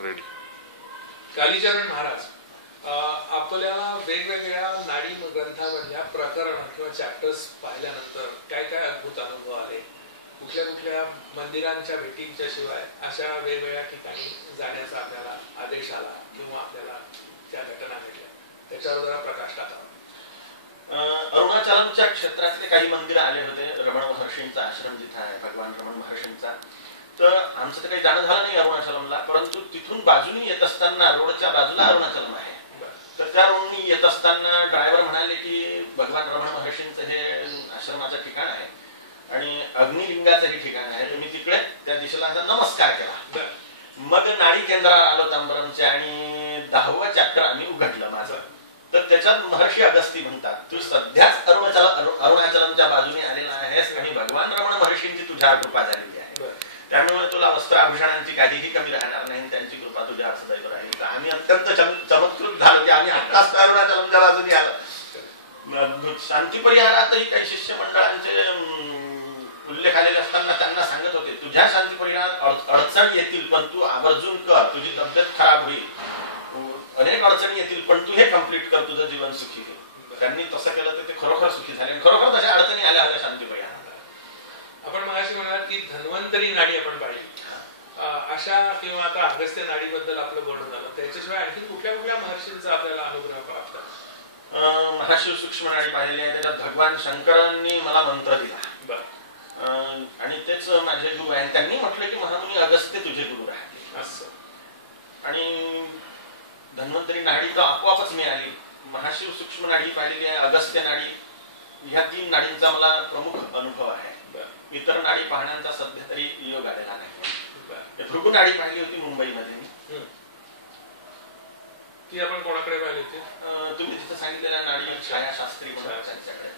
Ready. Kalicharan Maharaj आपल्याला वेगवेगळ्या नाडी ग्रंथामधल्या प्रकरण किंवा चॅप्टर्स पाहिल्यानंतर काय काय अद्भुत अनुभव आले, कुठल्या कुठल्या मंदिरांच्या भेटींच्या शिवाय अशा वेगवेगळ्या ठिकाणी जाण्याचा आपल्याला आदेश आला किंवा आपल्याला त्या घटना घडल्या, त्याच्यावर जरा प्रकाश टाका. अरुणाचलमच्या क्षेत्रातले काही मंदिर आले होते. रमण महर्षींचा आश्रम जिथे आहे, भगवान रमण महर्षींचा, तर आमचं तर काही जाणं झालं नाही अरुणाचलमला, परंतु तिथून बाजूनी येत असताना रोडच्या बाजूला अरुणाचलम आहे. तर त्या रोडनी येत असताना ड्रायव्हर म्हणाले की भगवान रमण महर्षींचं हे आश्रमाचं ठिकाण आहे आणि अग्निलिंगाचं हे ठिकाण आहे. तर मी तिकडे त्या दिशेला असा नमस्कार केला. मग नाडी केंद्राला आलो तांबरमचे आणि 10वा चॅप्टर आम्ही उघडलं माझं. तर त्याच्यात महर्षी अगस्ती म्हणतात, तू सध्याच अरुणाचलमच्या बाजूने आलेला आहेस आणि भगवान रमण महर्षींची तुझ्या कृपा झालेली आहे, त्यामुळे तुला वस्त्राभूषणांची काहीही कमी राहणार नाही, त्यांची कृपा तुझ्यावर सदैव राहील. आम्ही अत्यंत चमत्कृत झालो की आम्ही आत्ताच अरुणाचलमच्या बाजूने आलो. शांती परिहारातही काही शिष्यमंडळांचे उल्लेख आलेले असताना त्यांना सांगत होते, तुझ्या शांती परिहारात अडचण येतील पण तू आवर्जून कर, तुझी तब्येत खराब होईल, अनेक अडचणी येतील पण तू हे कम्प्लीट कर, तुझं जीवन सुखी होईल. त्यांनी तसं केलं तर ते खरोखर सुखी झाले आणि खरोखर तशा अडचणी आल्या होत्या शांती परिहारात. आपण मगाशी म्हणालात की धन्वंतरी नाडी आपण पाहिली, अशा किंवा आता अगस्त्य नाडीबद्दल आपलं बोलणं झालं, त्याच्याशिवाय आणखी कुठल्या कुठल्या महर्षींचा आपल्याला अनुभव प्राप्त आहे? महाशिव सूक्ष्म नाडी पाहिली आहे, त्याच्यात भगवान शंकरांनी मला मंत्र दिला आणि तेच माझे गुरु आहे. त्यांनी म्हटलं की महामुनी अगस्त्य तुझे गुरु राहते असं. आणि धन्वंतरी नाडी तर आपोआपच मिळाली. महाशिव सूक्ष्म नाडी पाहिलेली आहे, अगस्त्य नाडी, ह्या 3 नाडींचा मला प्रमुख अनुभव आहे. इतर नाडी पाहण्याचा सध्या तरी योग आलेला नाही. भृगु नाडी पाहिली होती मुंबईमध्ये मी. ती आपण कोणाकडे पाहिली होती? तुम्ही तिथे सांगितलेल्या नाडी छायाशास्त्री त्यांच्याकडे.